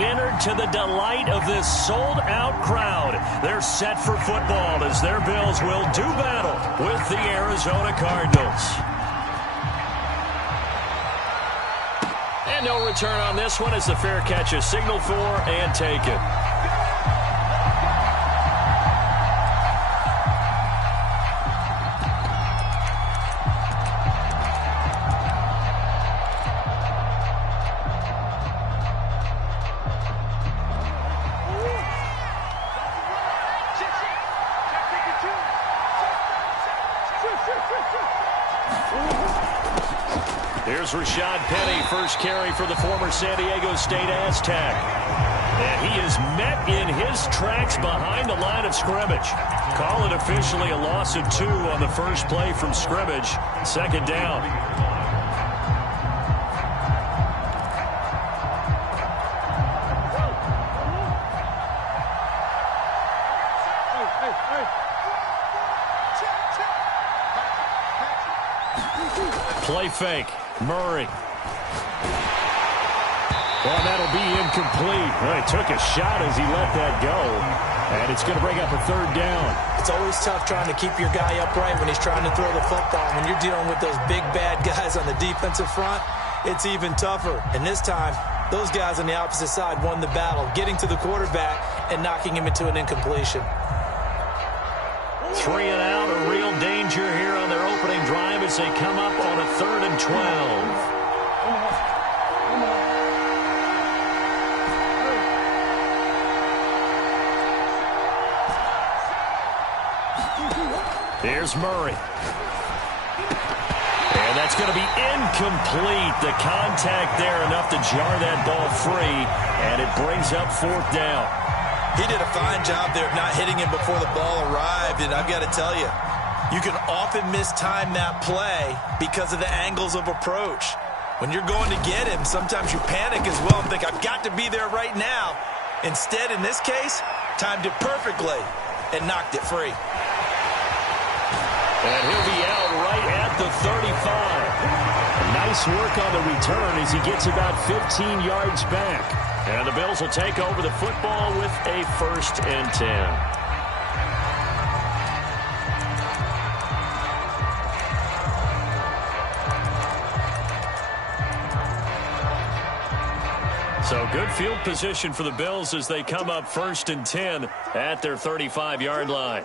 entered to the delight of this sold-out crowd. They're set for football as their Bills will do battle with the Arizona Cardinals. And no return on this one as the fair catch is signaled for and taken. Here's Rashad Penny, first carry for the former San Diego State Aztec. And he is met in his tracks behind the line of scrimmage. Call it officially a loss of 2 on the first play from scrimmage. Second down. Play fake. Murray. Well, that'll be incomplete. Well, he took a shot as he let that go. And it's going to bring up a third down. It's always tough trying to keep your guy upright when he's trying to throw the football. When you're dealing with those big, bad guys on the defensive front, it's even tougher. And this time, those guys on the opposite side won the battle, getting to the quarterback and knocking him into an incompletion. 3 and out, a real danger here on their opening drive as they come up on a 3rd and 12. Here's Murray. And that's going to be incomplete. The contact there enough to jar that ball free, and it brings up 4th down. He did a fine job there of not hitting him before the ball arrived, and I've got to tell you, you can often mistime that play because of the angles of approach. When you're going to get him, sometimes you panic as well and think, I've got to be there right now. Instead, in this case, timed it perfectly and knocked it free. And he'll be out right at the 35. Nice work on the return as he gets about 15 yards back. And the Bills will take over the football with a 1st and 10. So good field position for the Bills as they come up 1st and 10 at their 35-yard line.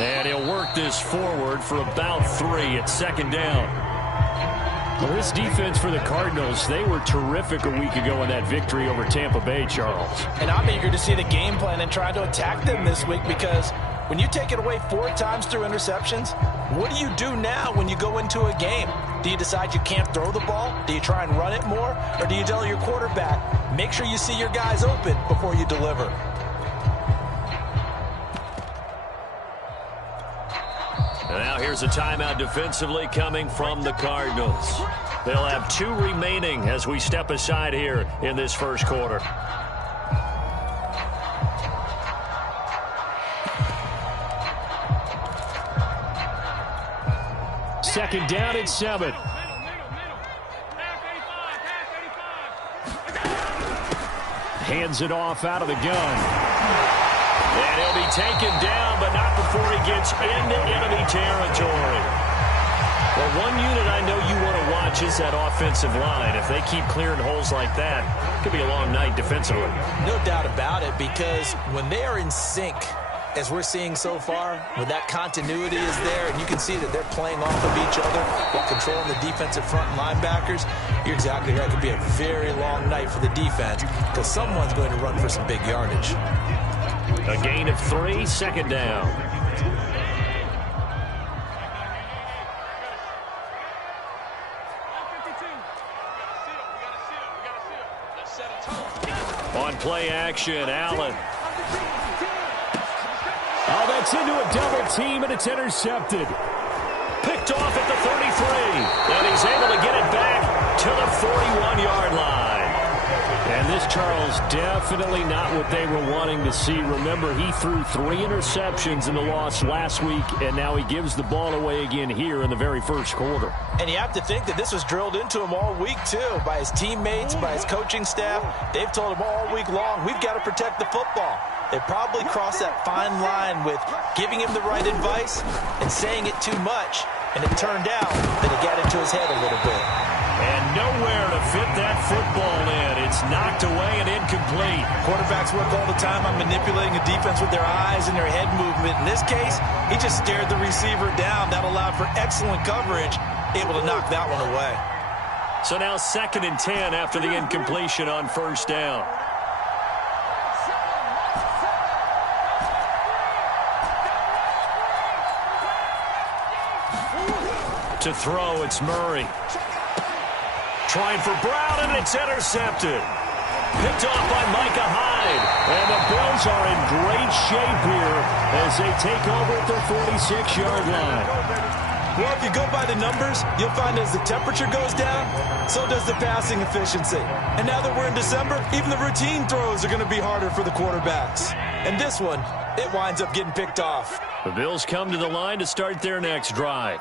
And he'll work this forward for about 3 at 2nd down. Well, this defense for the Cardinals, they were terrific a week ago in that victory over Tampa Bay, Charles. And I'm eager to see the game plan and try to attack them this week because when you take it away 4 times through interceptions, what do you do now when you go into a game? Do you decide you can't throw the ball? Do you try and run it more? Or do you tell your quarterback, make sure you see your guys open before you deliver? And now here's a timeout defensively coming from the Cardinals. They'll have 2 remaining as we step aside here in this first quarter. Second down at 7. Hands it off out of the gun. And he'll be taken down, but not before he gets into enemy territory. Well, one unit I know you want to watch is that offensive line. If they keep clearing holes like that, it could be a long night defensively. No doubt about it, because when they are in sync, as we're seeing so far, when that continuity is there, and you can see that they're playing off of each other while controlling the defensive front linebackers, you're exactly right. It could be a very long night for the defense because someone's going to run for some big yardage. A gain of 3, 2nd down. On play action, Allen. Oh, that's into a double team, and it's intercepted. Picked off at the 33, and he's able to get it back to the 41-yard line. And this Yes, Charles, definitely not what they were wanting to see. Remember, he threw 3 interceptions in the loss last week, and now he gives the ball away again here in the very first quarter. And you have to think that this was drilled into him all week, too, by his teammates, by his coaching staff. They've told him all week long, we've got to protect the football. They probably crossed that fine line with giving him the right advice and saying it too much. And it turned out that it got into his head a little bit. And nowhere to fit that football in. It's knocked away and incomplete. Quarterbacks work all the time on manipulating a defense with their eyes and their head movement. In this case, he just stared the receiver down. That allowed for excellent coverage, able to knock that one away. So now 2nd and 10 after the incompletion on first down. To throw, it's Murray. Trying for Brown, and it's intercepted. Picked off by Micah Hyde. And the Bills are in great shape here as they take over at their 46-yard line. Well, if you go by the numbers, you'll find as the temperature goes down, so does the passing efficiency. And now that we're in December, even the routine throws are going to be harder for the quarterbacks. And this one, it winds up getting picked off. The Bills come to the line to start their next drive.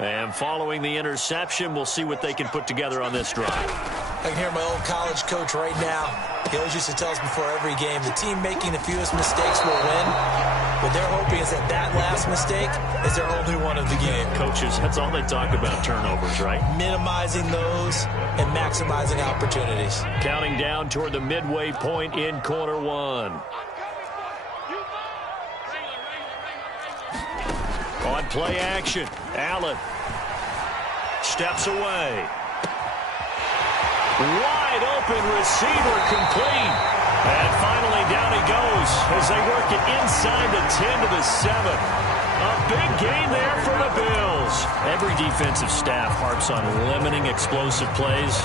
And following the interception, we'll see what they can put together on this drive. I can hear my old college coach right now. He always used to tell us before every game, the team making the fewest mistakes will win. What they're hoping is that last mistake is their only one of the game. Coaches, that's all they talk about, turnovers, right? Minimizing those and maximizing opportunities. Counting down toward the midway point in quarter 1. On play action, Allen steps away. Wide open receiver complete. And finally down he goes as they work it inside the 10 to the 7. A big gain there for the Bills. Every defensive staff harps on limiting explosive plays.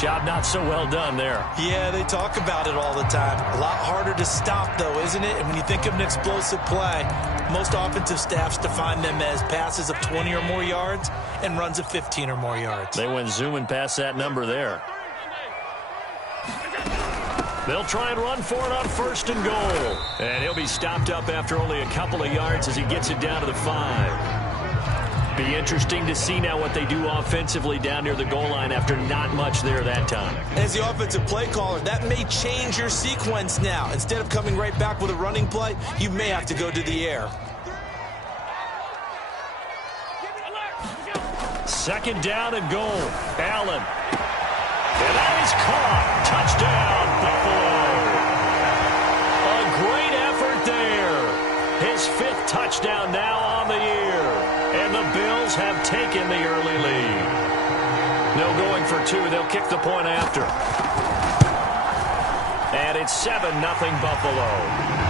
Job not so well done there. Yeah, they talk about it all the time. A lot harder to stop, though, isn't it? And when you think of an explosive play, most offensive staffs define them as passes of 20 or more yards and runs of 15 or more yards. They went zooming past that number there. They'll try and run for it on 1st and goal. And he'll be stopped up after only a couple of yards as he gets it down to the 5. Be interesting to see now what they do offensively down near the goal line after not much there that time. As the offensive play caller, that may change your sequence now. Instead of coming right back with a running play, you may have to go to the air. 2nd down and goal. Allen. And that is caught. Touchdown, Buffalo. A great effort there. His 5th touchdown now on the year. And the Bills have taken the early lead. No going for 2. They'll kick the point after. And it's 7-0 Buffalo.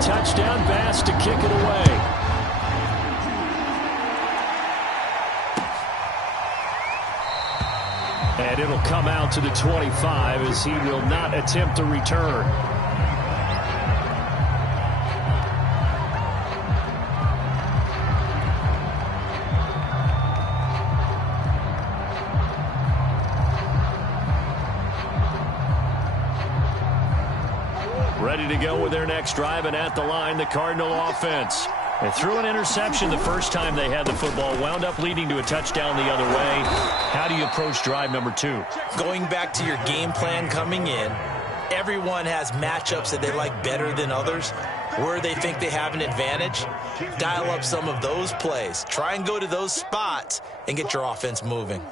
Touchdown pass to kick it away. And it'll come out to the 25 as he will not attempt a return. Ready to go with their next drive, and at the line, the Cardinal offense. They threw an interception the first time they had the football, wound up leading to a touchdown the other way. How do you approach drive number 2? Going back to your game plan coming in, everyone has matchups that they like better than others. Where they think they have an advantage, dial up some of those plays. Try and go to those spots and get your offense moving.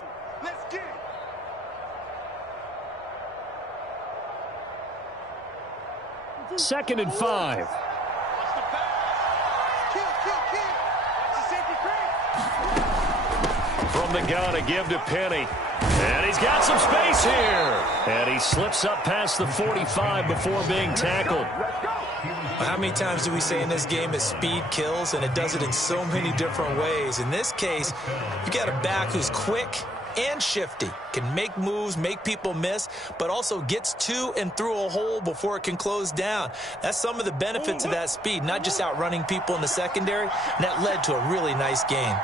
2nd and 5. From the gun, a give to Penny. And he's got some space here. And he slips up past the 45 before being tackled. How many times do we say in this game that speed kills, and it does it in so many different ways? In this case, you got a back who's quick and shifty. Can make moves, make people miss, but also gets to and through a hole before it can close down. That's some of the benefits of that speed, not just outrunning people in the secondary, and that led to a really nice game.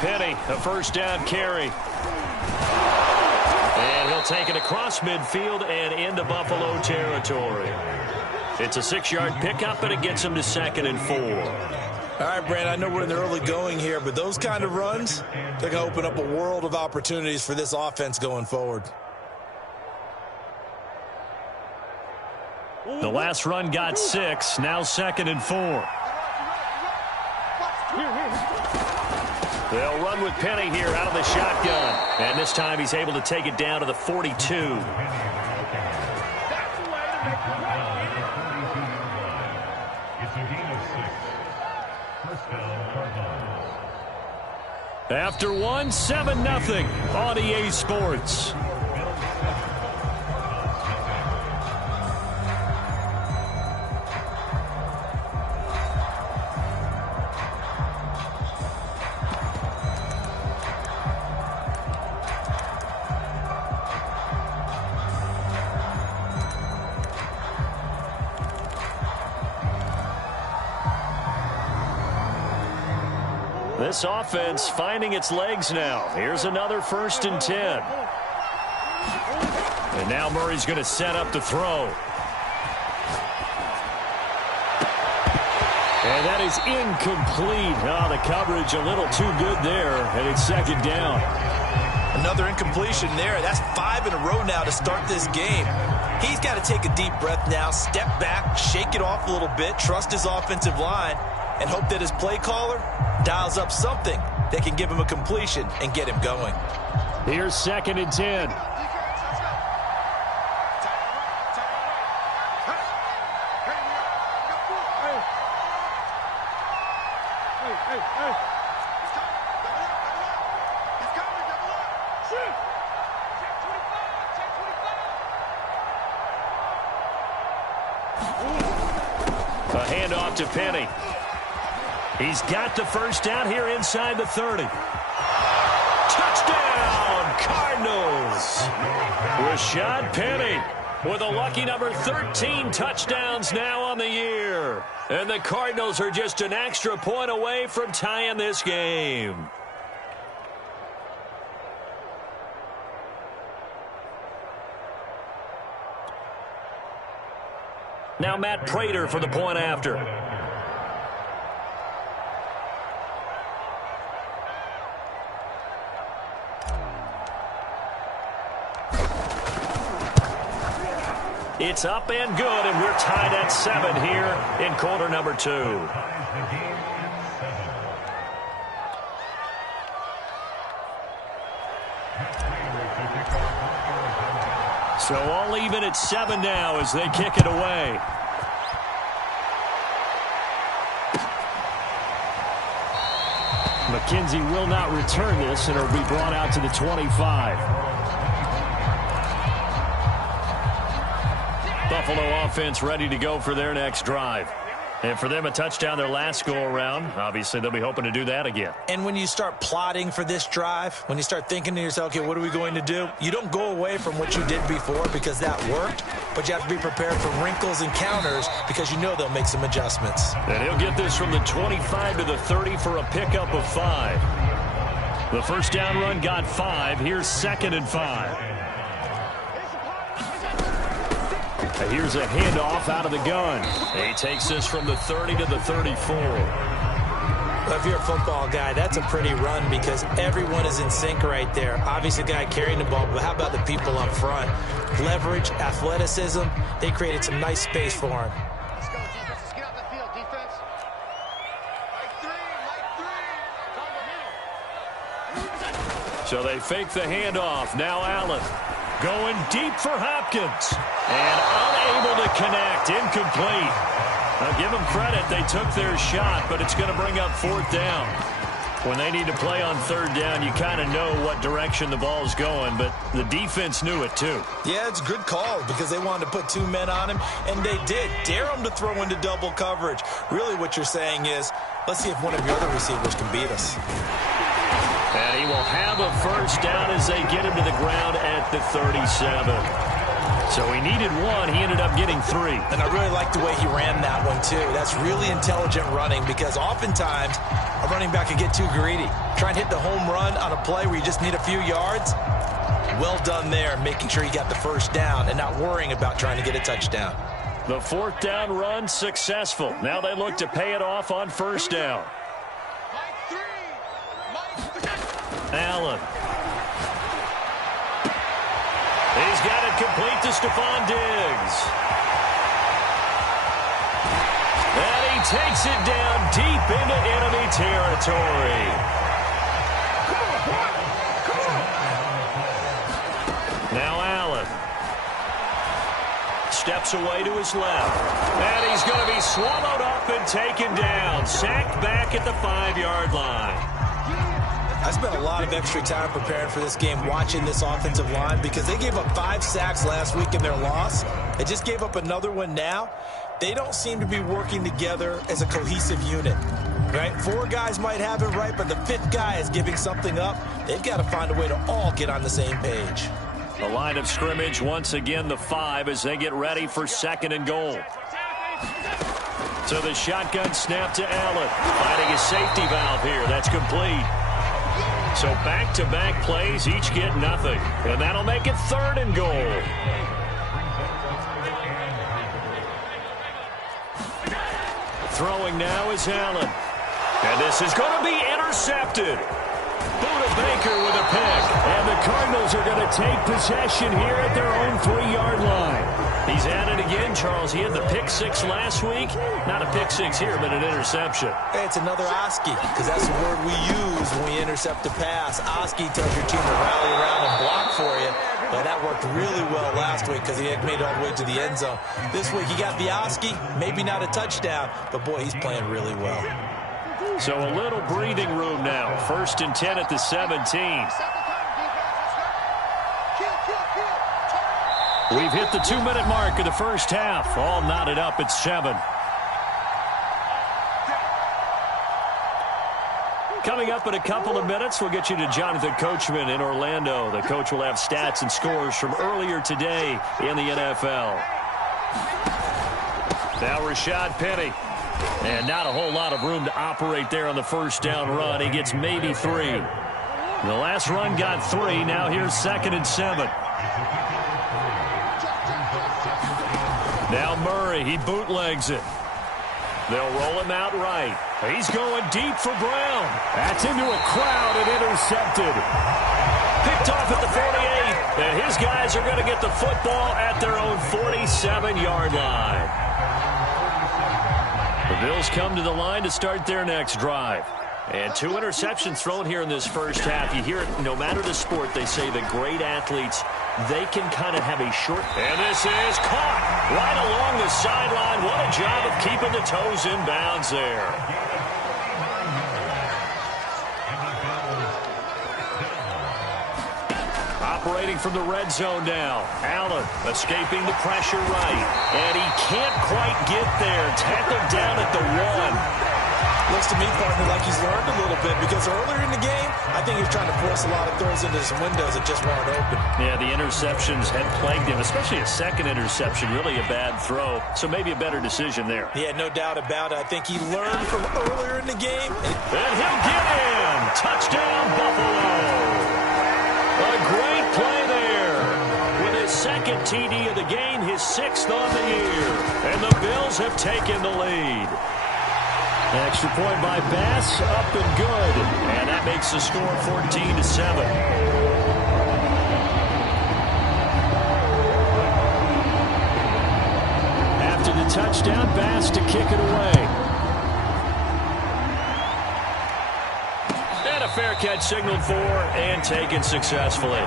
Penny, a first down carry. And he'll take it across midfield and into Buffalo territory. It's a 6-yard pickup, and it gets him to 2nd and 4. All right, Brand, I know we're in the early going here, but those kind of runs, they're going to open up a world of opportunities for this offense going forward. The last run got 6, now 2nd and 4. They'll run with Penny here out of the shotgun. And this time he's able to take it down to the 42. After 1, 7-0 on EA Sports. This offense finding its legs now. Here's another 1st and 10. And now Murray's going to set up the throw. And that is incomplete. Oh, the coverage a little too good there, and it's 2nd down. Another incompletion there. That's 5 in a row now to start this game. He's got to take a deep breath now, step back, shake it off a little bit, trust his offensive line, and hope that his play caller dials up something that can give him a completion and get him going. Here's 2nd and 10. A handoff to Penny. He's got the first down here inside the 30. Touchdown, Cardinals. Rashad Penny with a lucky number 13 touchdowns now on the year. And the Cardinals are just an extra point away from tying this game. Now Matt Prater for the point after. It's up and good, and we're tied at 7 here in quarter number 2. So all even at 7 now as they kick it away. McKenzie will not return this, and it'll be brought out to the 25. Buffalo offense ready to go for their next drive. And for them, a touchdown their last go-around. Obviously, they'll be hoping to do that again. And when you start plotting for this drive, when you start thinking to yourself, okay, what are we going to do? You don't go away from what you did before because that worked, but you have to be prepared for wrinkles and counters because you know they'll make some adjustments. And he'll get this from the 25 to the 30 for a pickup of 5. The first down run got 5. Here's 2nd and 5. Here's a handoff out of the gun. He takes this from the 30 to the 34. Well, if you're a football guy, that's a pretty run because everyone is in sync right there. Obviously, the guy carrying the ball, but how about the people up front? Leverage, athleticism, they created some nice space for him. Let's go, defense. Let's get out the field, defense. Like 3. So they fake the handoff. Now Allen going deep for Hopkins. And unable to connect. Incomplete. I'll give them credit. They took their shot, but it's going to bring up 4th down. When they need to play on third down, you kind of know what direction the ball's going, but the defense knew it too. Yeah, it's a good call because they wanted to put 2 men on him, and they did. Dare him to throw into double coverage. Really what you're saying is, let's see if one of your other receivers can beat us. And he will have a first down as they get him to the ground at the 37. So he needed 1. He ended up getting 3. And I really like the way he ran that one, too. That's really intelligent running because oftentimes a running back can get too greedy. Try and hit the home run on a play where you just need a few yards. Well done there, making sure you got the first down and not worrying about trying to get a touchdown. The 4th down run successful. Now they look to pay it off on first down. Allen. He's got it complete to Stephon Diggs. And he takes it down deep into enemy territory. Now Allen. Steps away to his left. And he's going to be swallowed up and taken down. Sacked back at the 5-yard line. I spent a lot of extra time preparing for this game watching this offensive line because they gave up 5 sacks last week in their loss. They just gave up another one now. They don't seem to be working together as a cohesive unit. Right? 4 guys might have it right, but the 5th guy is giving something up. They've got to find a way to all get on the same page. The line of scrimmage once again the 5 as they get ready for 2nd and goal. So the shotgun snap to Allen. Finding a safety valve here. That's complete. So back-to-back plays, each get nothing. And that'll make it 3rd and goal. Throwing now is Allen. And this is going to be intercepted. Buda Baker with a pick. And the Cardinals are going to take possession here at their own 3-yard line. He's at it again, Charles. He had the pick 6 last week. Not a pick 6 here, but an interception. Hey, it's another Oski, because that's the word we use when we intercept a pass. Oski tells your team to rally around and block for you. But that worked really well last week because he had made it all the way to the end zone. This week he got the Oski, maybe not a touchdown, but boy, he's playing really well. So a little breathing room now. 1st and 10 at the 17. We've hit the 2-minute mark of the first half. All knotted up at 7. Coming up in a couple of minutes, we'll get you to Jonathan Coachman in Orlando. The coach will have stats and scores from earlier today in the NFL. Now Rashad Penny. And not a whole lot of room to operate there on the first down run. He gets maybe 3. The last run got 3. Now here's 2nd and 7. Now Murray, he bootlegs it. They'll roll him out right. He's going deep for Brown. That's into a crowd and intercepted. Picked off at the 48. And his guys are going to get the football at their own 47-yard line. The Bills come to the line to start their next drive. And 2 interceptions thrown here in this first half. You hear it, no matter the sport, they say the great athletes, they can kind of have a short. And this is caught right along the sideline. What a job of keeping the toes in bounds there. Operating from the red zone now. Allen escaping the pressure right. And he can't quite get there. Tackled down at the 1. Looks to me, partner, like he's learned a little bit because earlier in the game, I think he was trying to force a lot of throws into some windows that just weren't open. Yeah, the interceptions had plagued him, especially a second interception, really a bad throw. So maybe a better decision there. Yeah, no doubt about it. I think he learned from earlier in the game. And he'll get in. Touchdown, Buffalo. A great play there. With his 2nd TD of the game, his 6th on the year. And the Bills have taken the lead. Extra point by Bass, up and good. And that makes the score 14-7. After the touchdown, Bass to kick it away. And a fair catch signaled for and taken successfully.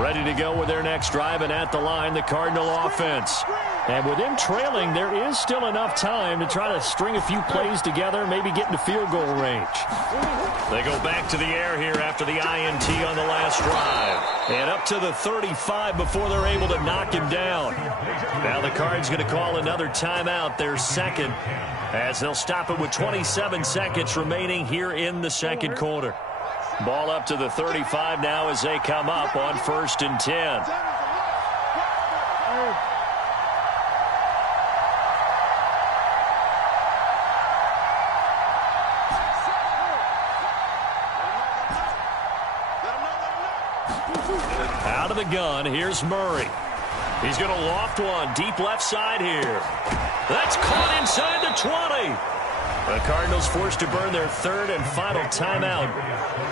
Ready to go with their next drive, and at the line, the Cardinal offense. And with them trailing, there is still enough time to try to string a few plays together, maybe get into field goal range. They go back to the air here after the INT on the last drive. And up to the 35 before they're able to knock him down. Now the Cards going to call another timeout, their second, as they'll stop it with 27 seconds remaining here in the second quarter. Ball up to the 35 now as they come up on 1st and 10. Out of the gun, here's Murray. He's going to loft one deep left side here. That's caught inside the 20. The Cardinals forced to burn their third and final timeout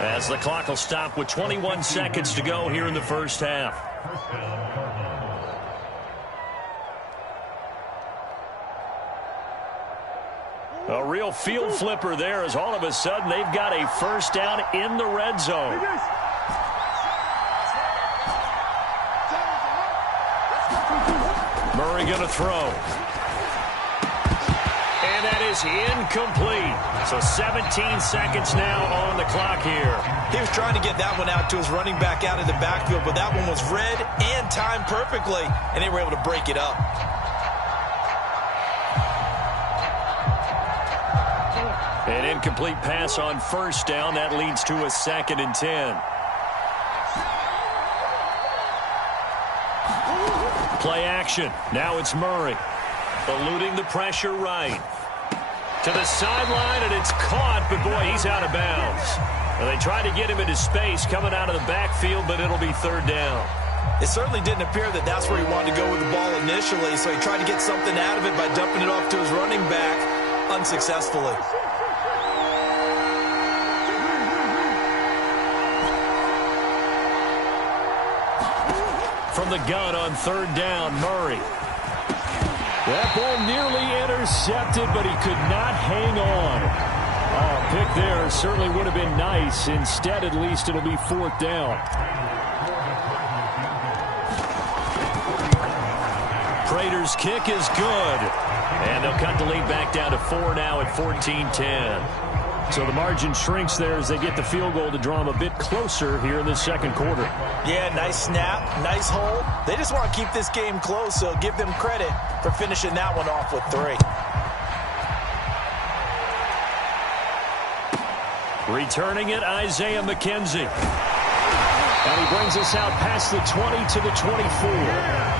as the clock will stop with 21 seconds to go here in the first half. A real field flipper there as all of a sudden they've got a first down in the red zone. Murray going to throw. And that is incomplete. So 17 seconds now on the clock here. He was trying to get that one out to his running back out in the backfield, but that one was read and timed perfectly, and they were able to break it up. An incomplete pass on first down. That leads to a 2nd and 10. Play action. Now it's Murray. Eluding the pressure right. To the sideline, and it's caught, but boy, he's out of bounds. Well, they tried to get him into space coming out of the backfield, but it'll be 3rd down. It certainly didn't appear that that's where he wanted to go with the ball initially, so he tried to get something out of it by dumping it off to his running back unsuccessfully. From the gun on 3rd down, Murray. That ball nearly intercepted, but he could not hang on. Oh, pick there certainly would have been nice. Instead, at least, it'll be 4th down. Prater's kick is good. And they'll cut the lead back down to 4 now at 14-10. So the margin shrinks there as they get the field goal to draw them a bit closer here in the second quarter. Yeah, nice snap, nice hold. They just want to keep this game close, so give them credit for finishing that one off with 3. Returning it, Isaiah McKenzie. And he brings us out past the 20 to the 24.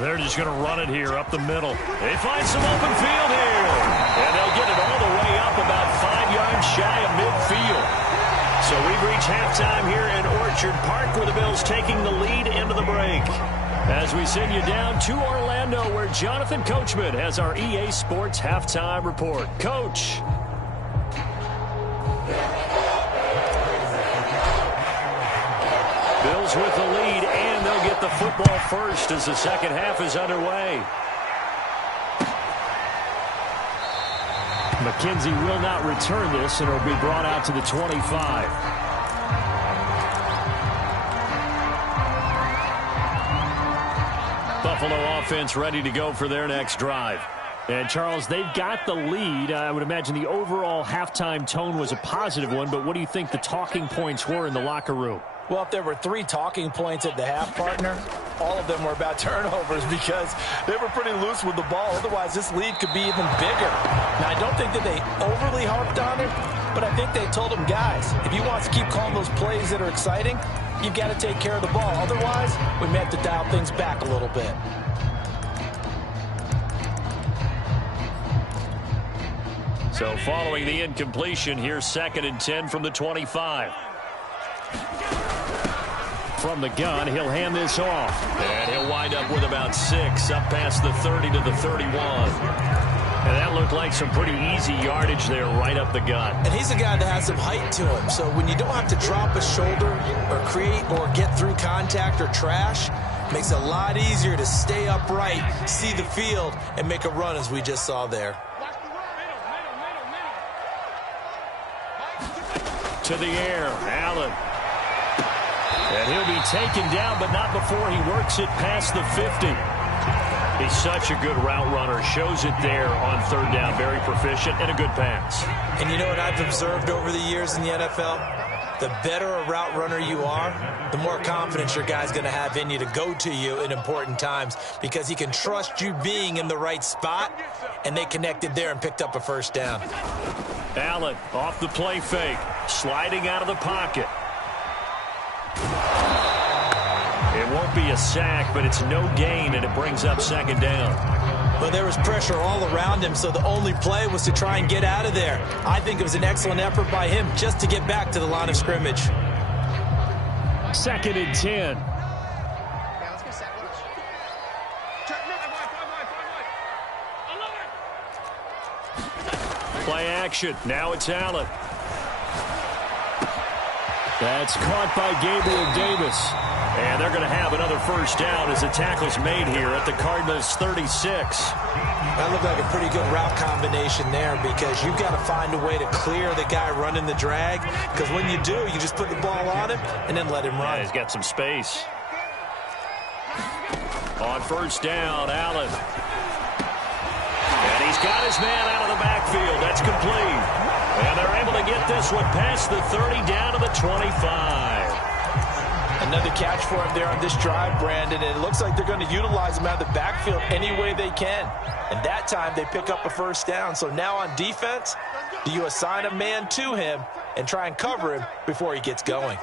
They're just going to run it here up the middle. They find some open field here. And they'll get it all the way up about 5 yards shy of midfield. So we've reached halftime here in Orchard Park where the Bills taking the lead into the break. As we send you down to Orlando where Jonathan Coachman has our EA Sports halftime report. Coach. Bills with the lead, and they'll get the football first as the second half is underway. McKenzie will not return this, and it'll be brought out to the 25. Buffalo offense ready to go for their next drive. And, Charles, they've got the lead. I would imagine the overall halftime tone was a positive one, but what do you think the talking points were in the locker room? Well, if there were 3 talking points at the half, partner, all of them were about turnovers because they were pretty loose with the ball. Otherwise, this lead could be even bigger. Now, I don't think that they overly harped on it, but I think they told them, guys, if you want to keep calling those plays that are exciting, you've got to take care of the ball. Otherwise, we may have to dial things back a little bit. So following the incompletion, here's 2nd and 10 from the 25. From the gun, he'll hand this off. And he'll wind up with about 6, up past the 30 to the 31. And that looked like some pretty easy yardage there right up the gut. And he's a guy that has some height to him. So when you don't have to drop a shoulder or create or get through contact or trash, makes it a lot easier to stay upright, see the field, and make a run as we just saw there. To the air, Allen. And he'll be taken down, but not before he works it past the 50. He's such a good route runner. Shows it there on third down. Very proficient and a good pass. And you know what I've observed over the years in the NFL? The better a route runner you are, the more confidence your guy's going to have in you to go to you in important times because he can trust you being in the right spot, and they connected there and picked up a first down. Allen off the play fake, sliding out of the pocket. It won't be a sack, but it's no gain, and it brings up second down. Well, there was pressure all around him, so the only play was to try and get out of there. I think it was an excellent effort by him just to get back to the line of scrimmage. 2nd and 10. Play action. Now it's Allen. That's caught by Gabriel Davis. And they're going to have another first down as the tackle's made here at the Cardinals' 36. That looked like a pretty good route combination there because you've got to find a way to clear the guy running the drag because when you do, you just put the ball on him and then let him run. Yeah, he's got some space. On first down, Allen. And he's got his man out of the backfield. That's complete. And they're able to get this one past the 30 down to the 25. Another catch for him there on this drive, Brandon, and it looks like they're going to utilize him out of the backfield any way they can. And that time they pick up a first down. So now on defense, do you assign a man to him and try and cover him before he gets going?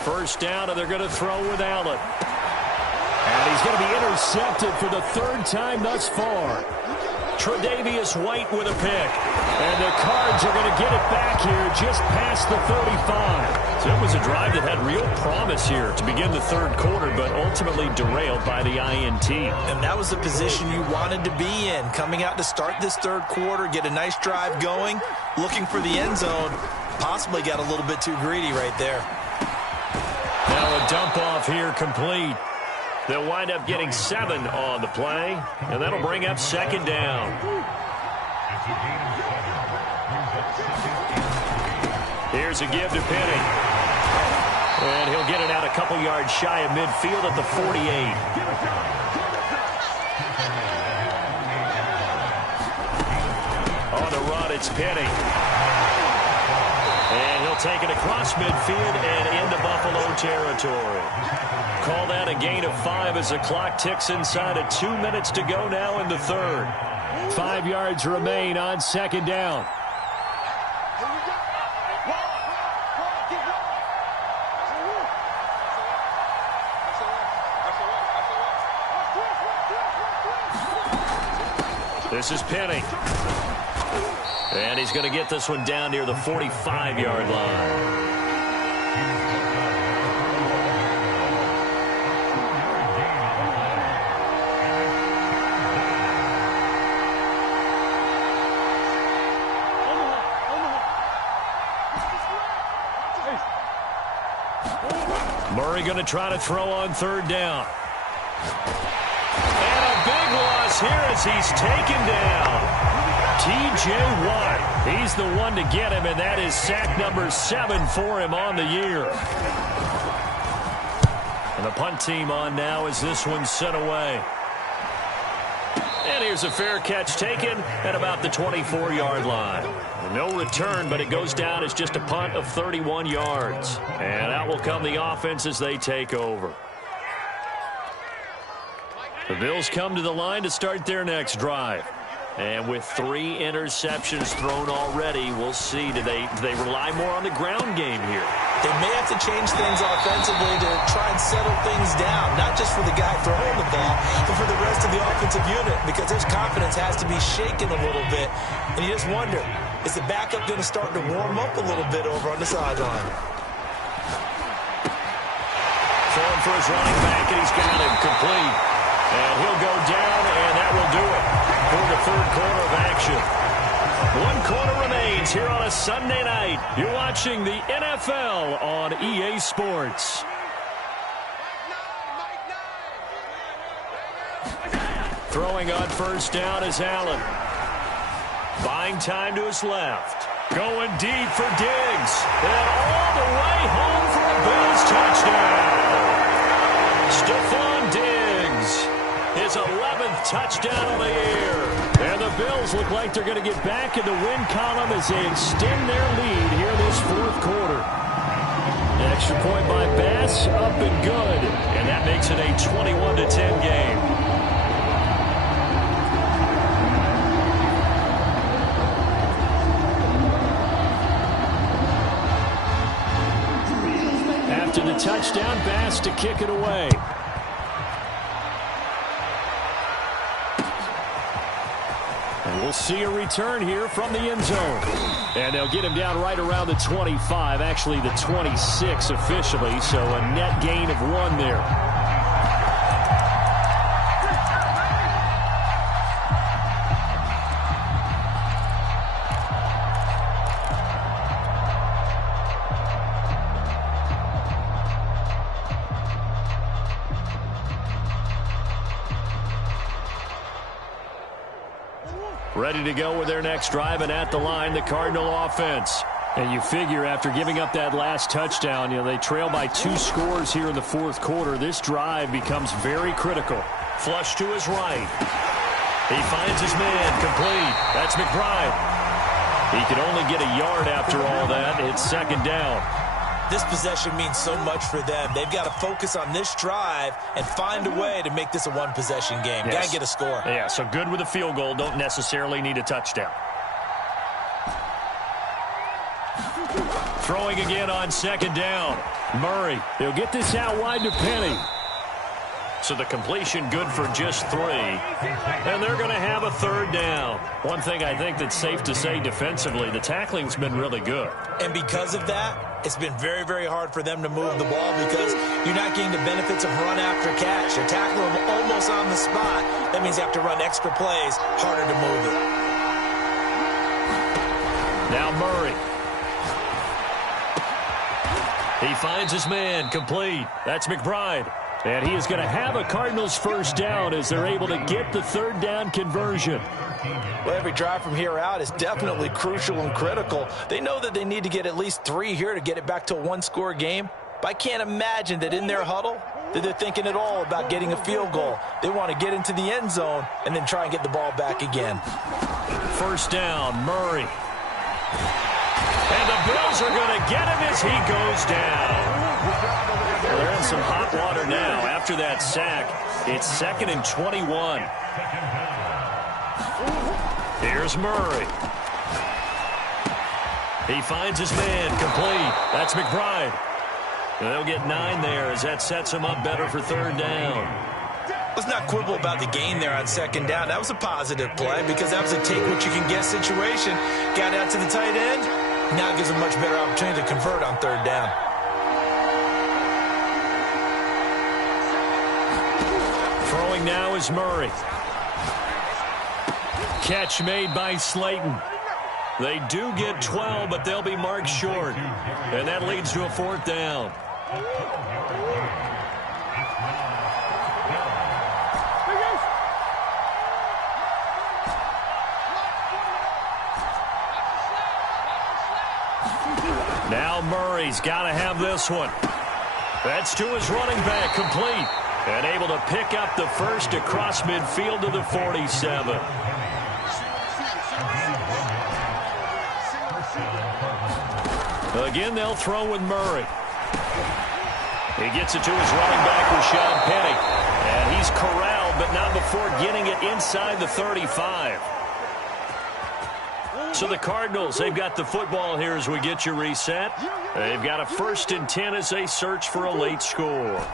First down, and they're going to throw with Allen. And he's going to be intercepted for the 3rd time thus far. Tre'Davious White with a pick. And the Cards are going to get it back here just past the 35. So it was a drive that had real promise here to begin the 3rd quarter, but ultimately derailed by the INT. And that was the position you wanted to be in. Coming out to start this 3rd quarter, get a nice drive going, looking for the end zone. Possibly got a little bit too greedy right there. Now a dump off here complete. They'll wind up getting 7 on the play, and that'll bring up second down. Here's a give to Penny. And he'll get it out a couple yards shy of midfield at the 48. On the run, it's Penny. And he'll take it across midfield and into Buffalo territory. Call that a gain of 5 as the clock ticks inside of 2 minutes to go now in the 3rd. 5 yards remain on second down. This is Penny. And he's going to get this one down near the 45-yard line. Murray going to try to throw on 3rd down. And a big loss here as he's taken down. T.J. Watt, he's the one to get him, and that is sack number 7 for him on the year. And the punt team on now as this one's sent away. And here's a fair catch taken at about the 24-yard line. No return, but it goes down as just a punt of 31 yards. And out will come the offense as they take over. The Bills come to the line to start their next drive. And with 3 interceptions thrown already, we'll see. Do they rely more on the ground game here? They may have to change things offensively to try and settle things down, not just for the guy throwing the ball, but for the rest of the offensive unit, because his confidence has to be shaken a little bit. And you just wonder, is the backup going to start to warm up a little bit over on the sideline? for his running back, and he's got him complete. And he'll go down, and that will do it for the third quarter of action. One quarter remains here on a Sunday night. You're watching the NFL on EA Sports. Throwing on first down is Allen. Buying time to his left. Going deep for Diggs. And all the way home for a Bills touchdown. Stephon Diggs. His 11th touchdown of the year. And the Bills look like they're going to get back in the win column as they extend their lead here this fourth quarter. An extra point by Bass, up and good. And that makes it a 21-10 game. After the touchdown, Bass to kick it away. And we'll see a return here from the end zone. And they'll get him down right around the 25, actually the 26 officially, so a net gain of 1 there. Ready to go with their next drive, and at the line, the Cardinal offense. And you figure after giving up that last touchdown, they trail by 2 scores here in the fourth quarter. This drive becomes very critical. Flush to his right. He finds his man complete. That's McBride. He can only get a yard after all that. It's second down. This possession means so much for them. They've got to focus on this drive and find a way to make this a one-possession game. Yes. Got to get a score. Yeah, so good with a field goal. Don't necessarily need a touchdown. Throwing again on second down. Murray. They'll get this out wide to Penny. So the completion good for just 3. And they're going to have a third down. One thing I think that's safe to say defensively, the tackling's been really good. And because of that, it's been very, very hard for them to move the ball because you're not getting the benefits of run after catch. You're tackling them almost on the spot. That means you have to run extra plays, harder to move it. Now Murray. He finds his man complete. That's McBride. And he is going to have a Cardinals first down as they're able to get the third down conversion. Well, every drive from here out is definitely crucial and critical. They know that they need to get at least 3 here to get it back to a one-score game. But I can't imagine that in their huddle that they're thinking at all about getting a field goal. They want to get into the end zone and then try and get the ball back again. First down, Murray. And the Bills are going to get him as he goes down. Well, they're in some hot water now. After that sack, it's 2nd and 21. Here's Murray. He finds his man complete. That's McBride. They'll get 9 there as that sets him up better for third down. Let's not quibble about the gain there on second down. That was a positive play because that was a take-what-you-can-get situation. Got out to the tight end. Now it gives them much better opportunity to convert on third down. Throwing now is Murray. Catch made by Slayton. They do get 12, but they'll be marked short. And that leads to a fourth down. Now Murray's got to have this one. That's to his running back, complete. And able to pick up the first across midfield to the 47. Again, they'll throw with Murray. He gets it to his running back, Rashad Penny. And he's corralled, but not before getting it inside the 35. So the Cardinals, they've got the football here as we get you reset. They've got a 1st and 10 as they search for a late score.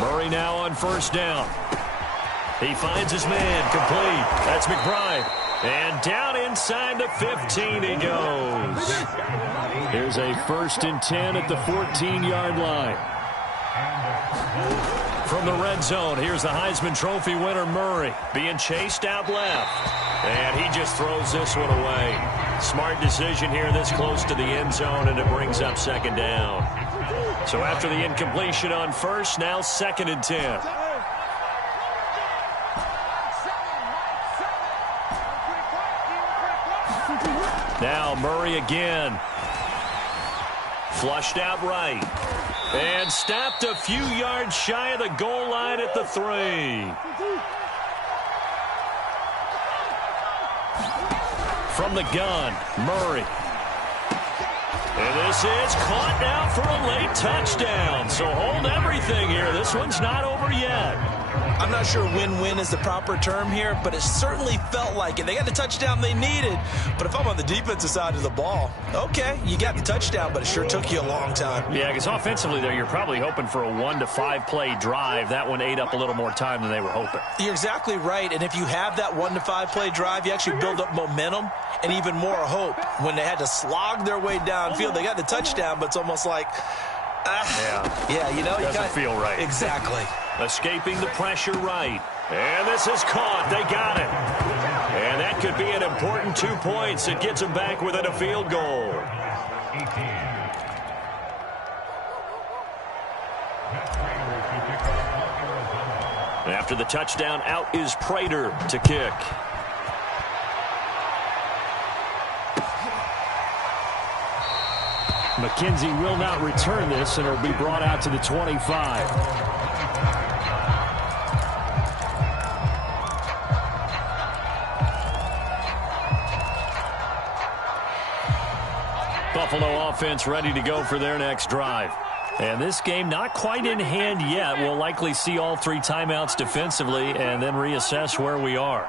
Murray now on first down. He finds his man, complete. That's McBride. And down inside the 15 he goes. Here's a 1st and 10 at the 14-yard line. From the red zone, here's the Heisman Trophy winner Murray being chased out left. And he just throws this one away. Smart decision here this close to the end zone, and it brings up 2nd down. So after the incompletion on 1st, now 2nd and 10. Now Murray again. Flushed out right. And stopped a few yards shy of the goal line at the 3. From the gun, Murray. And this is caught now for a late touchdown. So hold everything here. This one's not over yet. I'm not sure win-win is the proper term here, but it certainly felt like it. They got the touchdown they needed, but if I'm on the defensive side of the ball, okay, you got the touchdown, but it sure took you a long time. Yeah, because offensively there, you're probably hoping for a 1 to 5 play drive. That one ate up a little more time than they were hoping. You're exactly right, and if you have that 1 to 5 play drive, you actually build up momentum and even more hope. When they had to slog their way downfield, they got the touchdown, but it's almost like, yeah, you know, doesn't feel right. Exactly. Escaping the pressure right. And this is caught. They got it. And that could be an important 2 points. It gets them back within a field goal. After the touchdown, out is Prater to kick. McKenzie will not return this, and it'll be brought out to the 25. Buffalo offense ready to go for their next drive. And this game not quite in hand yet. We'll likely see all 3 timeouts defensively and then reassess where we are.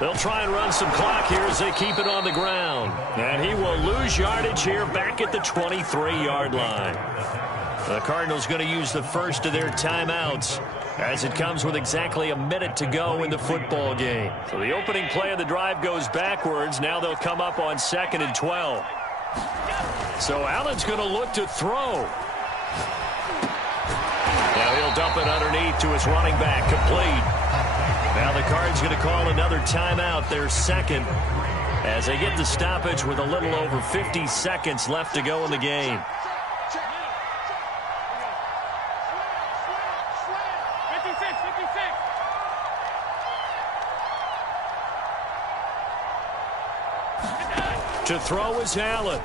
They'll try and run some clock here as they keep it on the ground. And he will lose yardage here back at the 23-yard line. The Cardinals going to use the first of their timeouts as it comes with exactly a minute to go in the football game. So the opening play of the drive goes backwards. Now they'll come up on 2nd and 12. So Allen's going to look to throw. Now he'll dump it underneath to his running back, complete. Now the Cards going to call another timeout, their 2nd, as they get the stoppage with a little over 50 seconds left to go in the game. To throw is Allen.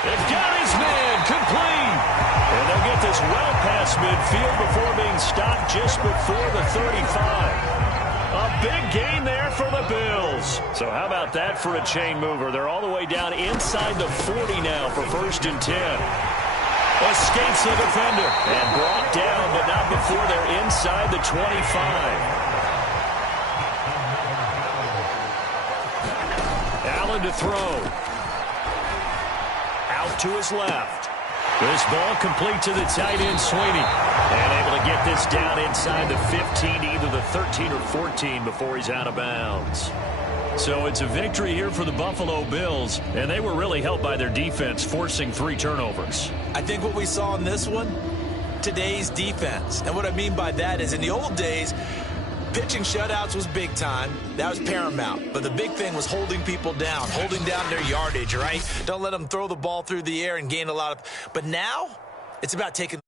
They've got his man, complete. And they'll get this well past midfield before being stopped just before the 35. A big gain there for the Bills. So how about that for a chain mover? They're all the way down inside the 40 now for 1st and 10. Escapes the defender and brought down, but not before they're inside the 25. Allen to throw. Out to his left. This ball complete to the tight end, Sweeney. And able to get this down inside the 15, either the 13 or 14 before he's out of bounds. So it's a victory here for the Buffalo Bills, and they were really helped by their defense, forcing 3 turnovers. I think what we saw in this one, today's defense. And what I mean by that is in the old days, pitching shutouts was big time. That was paramount. But the big thing was holding people down, holding down their yardage, right? Don't let them throw the ball through the air and gain a lot of. But now, it's about taking